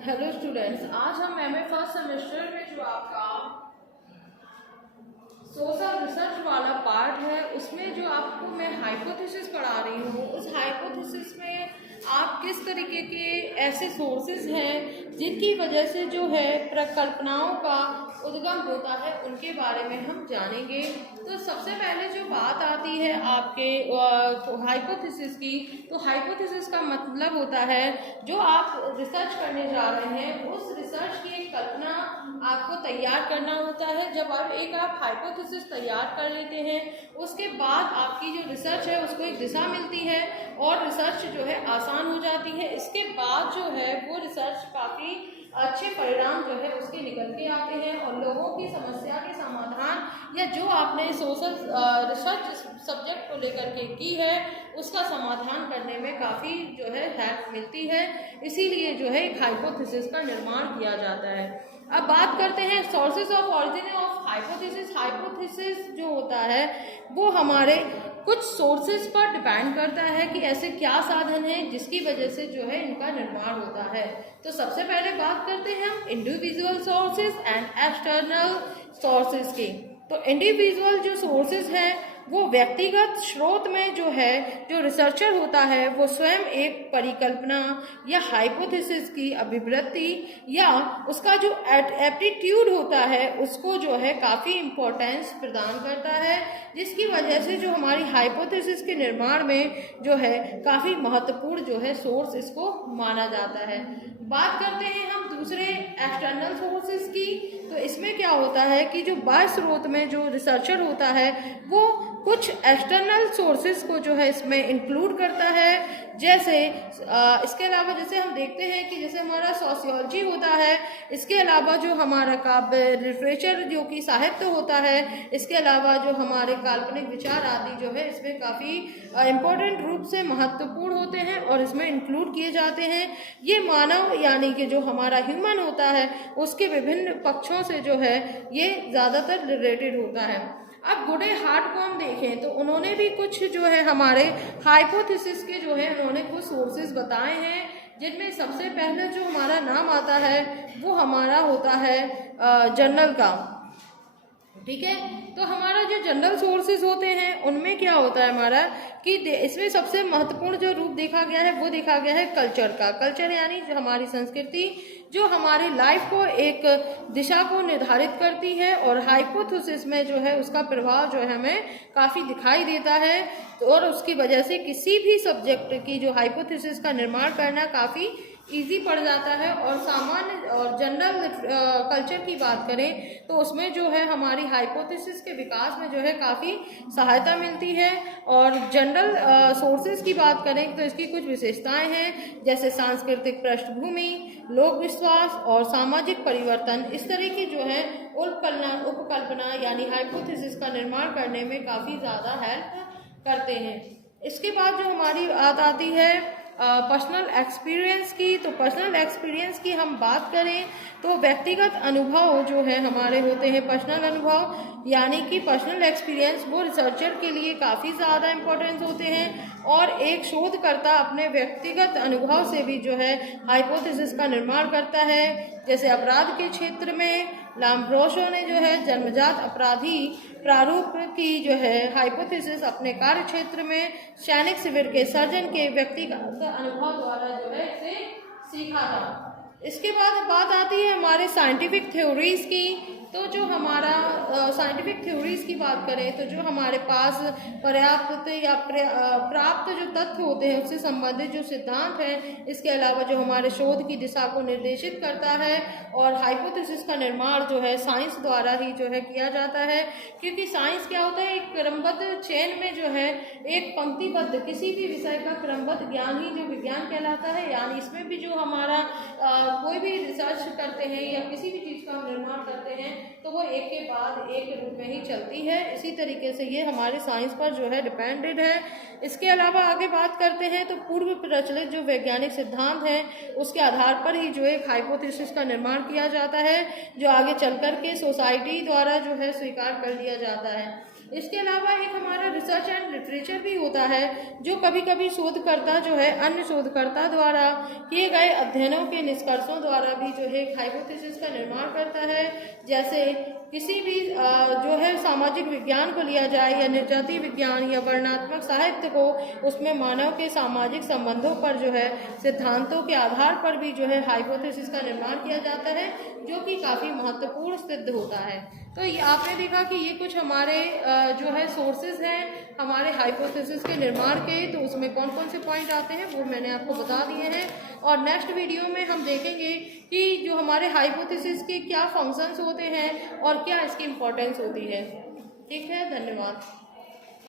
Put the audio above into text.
Hello students, आज हम MA first semester में जो आपका सोशल रिसर्च वाला पार्ट है उसमें जो आपको मैं हाइपोथेसिस पढ़ा रही हूँ, उस हाइपोथेसिस में आप किस तरीके के ऐसे सोर्सेज हैं जिनकी वजह से जो है प्रकल्पनाओं का उद्गम होता है उनके बारे में हम जानेंगे। तो सबसे पहले जो बात आती है आपके हाइपोथेसिस की, तो हाइपोथेसिस का मतलब होता है जो आप रिसर्च करने जा रहे हैं उस रिसर्च की एक कल्पना आपको तैयार करना होता है। जब आप हाइपोथेसिस तैयार कर लेते हैं उसके बाद आपकी जो रिसर्च है उसको एक दिशा मिलती है और रिसर्च जो है आसान हो जाती है। इसके बाद जो है वो रिसर्च काफ़ी अच्छे परिणाम जो है उसके निकल के आते हैं और लोगों की समस्या के समाधान या जो आपने सोशल रिसर्च सब्जेक्ट को लेकर के की है उसका समाधान करने में काफ़ी जो है हेल्प मिलती है। इसीलिए जो है एक हाइपोथेसिस का निर्माण किया जाता है। अब बात करते हैं sources of origin of hypothesis. Hypothesis जो होता है वो हमारे कुछ सोर्सेज पर डिपेंड करता है कि ऐसे क्या साधन हैं जिसकी वजह से जो है इनका निर्माण होता है। तो सबसे पहले बात करते हैं हम individual sources and external sources की। तो इंडिविजुअल जो सोर्सेज हैं वो व्यक्तिगत स्रोत में जो है जो रिसर्चर होता है वो स्वयं एक परिकल्पना या हाइपोथेसिस की अभिव्यक्ति या उसका जो एप्टीट्यूड होता है उसको जो है काफ़ी इम्पोर्टेंस प्रदान करता है, जिसकी वजह से जो हमारी हाइपोथेसिस के निर्माण में जो है काफ़ी महत्वपूर्ण जो है सोर्स इसको माना जाता है। बात करते हैं हम दूसरे एक्सटर्नल सोर्सेज की। तो इसमें क्या होता है कि जो बाह्य स्रोत में जो रिसर्चर होता है वो कुछ एक्सटर्नल सोर्सेज को जो है इसमें इंक्लूड करता है। जैसे इसके अलावा जैसे हम देखते हैं कि जैसे हमारा सोशियोलॉजी होता है, इसके अलावा जो हमारा काव्य लिटरेचर जो कि साहित्य होता है, इसके अलावा जो हमारे काल्पनिक विचार आदि जो है इसमें काफ़ी इम्पोर्टेंट रूप से महत्वपूर्ण होते हैं और इसमें इंक्लूड किए जाते हैं। ये मानव यानी कि जो हमारा ह्यूमन होता है उसके विभिन्न पक्षों से जो है ये ज़्यादातर रिलेटेड होता है। अब गुडे हार्ट को हम देखें तो उन्होंने भी कुछ जो है हमारे हाइपोथेसिस के जो है उन्होंने कुछ सोर्सेज बताए हैं, जिनमें सबसे पहले जो हमारा नाम आता है वो हमारा होता है जर्नल का। ठीक है, तो हमारा जो जनरल सोर्सेज होते हैं उनमें क्या होता है हमारा कि इसमें सबसे महत्वपूर्ण जो रूप देखा गया है वो देखा गया है कल्चर का। कल्चर यानी जो हमारी संस्कृति जो हमारी लाइफ को एक दिशा को निर्धारित करती है और हाइपोथेसिस में जो है उसका प्रभाव जो है हमें काफ़ी दिखाई देता है। तो और उसकी वजह से किसी भी सब्जेक्ट की जो हाइपोथेसिस का निर्माण करना काफ़ी इजी पड़ जाता है। और सामान्य और जनरल कल्चर की बात करें तो उसमें जो है हमारी हाइपोथेसिस के विकास में जो है काफ़ी सहायता मिलती है। और जनरल सोर्सेज की बात करें तो इसकी कुछ विशेषताएं हैं, जैसे सांस्कृतिक पृष्ठभूमि, लोक विश्वास और सामाजिक परिवर्तन। इस तरह की जो है उपकल्पना यानी हाइपोथेसिस का निर्माण करने में काफ़ी ज़्यादा हेल्प करते हैं। इसके बाद जो हमारी बात आती है पर्सनल एक्सपीरियंस की। तो पर्सनल एक्सपीरियंस की हम बात करें तो व्यक्तिगत अनुभव जो है हमारे होते हैं पर्सनल अनुभव, यानी कि पर्सनल एक्सपीरियंस वो रिसर्चर के लिए काफ़ी ज़्यादा इम्पोर्टेंस होते हैं। और एक शोधकर्ता अपने व्यक्तिगत अनुभव से भी जो है हाइपोथेसिस का निर्माण करता है। जैसे अपराध के क्षेत्र में लाम्ब्रोसो ने जो है जन्मजात अपराधी प्रारूप की जो है हाइपोथेसिस अपने कार्य क्षेत्र में सैनिक शिविर के सर्जन के व्यक्तिगत अनुभव द्वारा जो है इसे सीखा था। इसके बाद बात आती है हमारे साइंटिफिक थ्योरीज की। तो जो हमारा साइंटिफिक थ्योरीज की बात करें तो जो हमारे पास पर्याप्त या प्राप्त जो तथ्य होते हैं उससे संबंधित जो सिद्धांत है, इसके अलावा जो हमारे शोध की दिशा को निर्देशित करता है। और हाइपोथेसिस का निर्माण जो है साइंस द्वारा ही जो है किया जाता है, क्योंकि साइंस क्या होता है एक क्रमबद्ध चेन में जो है एक पंक्तिबद्ध किसी भी विषय का क्रमबद्ध ज्ञान ही जो विज्ञान कहलाता है। यानी इसमें भी जो हमारा कोई भी रिसर्च करते हैं या किसी भी चीज़ का हम निर्माण करते हैं तो वो एक के बाद एक रूप में ही चलती है। इसी तरीके से ये हमारे साइंस पर जो है डिपेंडेड है। इसके अलावा आगे बात करते हैं तो पूर्व प्रचलित जो वैज्ञानिक सिद्धांत हैं उसके आधार पर ही जो एक हाइपोथेसिस का निर्माण किया जाता है, जो आगे चल कर के सोसाइटी द्वारा जो है स्वीकार कर लिया जाता है। इसके अलावा एक हमारा रिसर्च एंड लिटरेचर भी होता है, जो कभी कभी शोधकर्ता जो है अन्य शोधकर्ता द्वारा किए गए अध्ययनों के निष्कर्षों द्वारा भी जो है हाइपोथेसिस का निर्माण करता है। जैसे किसी भी जो है सामाजिक विज्ञान को लिया जाए या निर्जाति विज्ञान या वर्णनात्मक साहित्य को, उसमें मानव के सामाजिक संबंधों पर जो है सिद्धांतों के आधार पर भी जो है हाइपोथेसिस का निर्माण किया जाता है, जो कि काफ़ी महत्वपूर्ण सिद्ध होता है। तो ये आपने देखा कि ये कुछ हमारे जो है सोर्सेज हैं हमारे हाइपोथेसिस के निर्माण के, तो उसमें कौन कौन से पॉइंट आते हैं वो मैंने आपको बता दिए हैं। और नेक्स्ट वीडियो में हम देखेंगे कि जो हमारे हाइपोथेसिस के क्या फंक्शंस होते हैं और क्या इसकी इम्पोर्टेंस होती है। ठीक है, धन्यवाद।